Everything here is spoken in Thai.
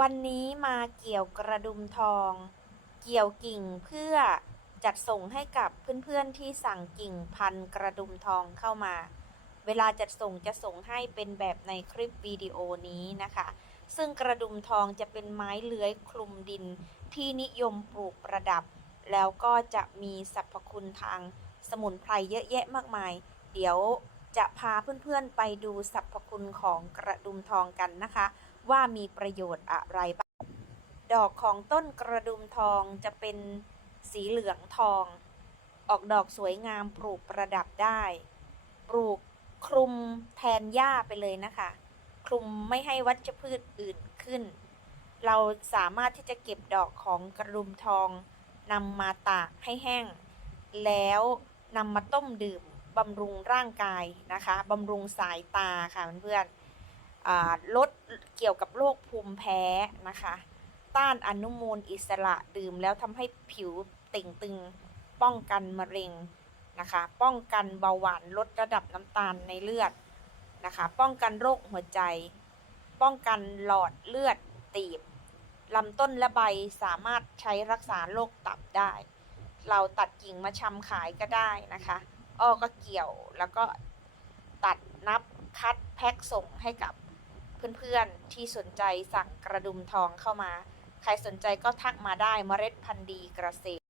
วันนี้มาเกี่ยวกระดุมทอง เกี่ยวกิ่งเพื่อจัดส่งให้กับเพื่อนๆที่สั่งกิ่งพันกระดุมทองเข้ามา เวลาจัดส่งจะส่งให้เป็นแบบในคลิปวิดีโอนี้นะคะ ซึ่งกระดุมทองจะเป็นไม้เลื้อยคลุมดินที่นิยมปลูกประดับ แล้วก็จะมีสรรพคุณทางสมุนไพรเยอะแยะมากมาย เดี๋ยวจะพาเพื่อนๆไปดูสรรพคุณของกระดุมทองกันนะคะ ว่ามีประโยชน์อะไรบ้าง ดอกของต้นกระดุมทองจะเป็นสีเหลืองทอง ออกดอกสวยงามปลูกประดับได้ ปลูกคลุมแทนหญ้าไปเลยนะคะ คลุมไม่ให้วัชพืชอื่นขึ้น เราสามารถที่จะเก็บดอกของกระดุมทองนำมาตากให้แห้ง แล้วนำมาต้มดื่มบำรุงร่างกายนะคะบำรุงสายตาค่ะเพื่อนๆ ลดเกี่ยวกับโรคภูมิแพ้นะคะ ต้านอนุมูลอิสระดื่มแล้วทำให้ผิวเต่งตึงป้องกันมะเร็งนะคะ ป้องกันเบาหวานลดระดับน้ำตาลในเลือดนะคะ ป้องกันโรคหัวใจ ป้องกันหลอดเลือดตีบลำต้นและใบสามารถใช้รักษาโรคตับได้ เราตัดกิ่งมาชำขายก็ได้นะคะ อ้อก็เกี่ยวแล้วก็ตัดนับคัดแพ็คส่งให้กับ เพื่อนๆ ที่สนใจสั่งกระดุมทองเข้ามา ใครสนใจก็ทักมาได้เมล็ดพันธุ์ดีเกษตร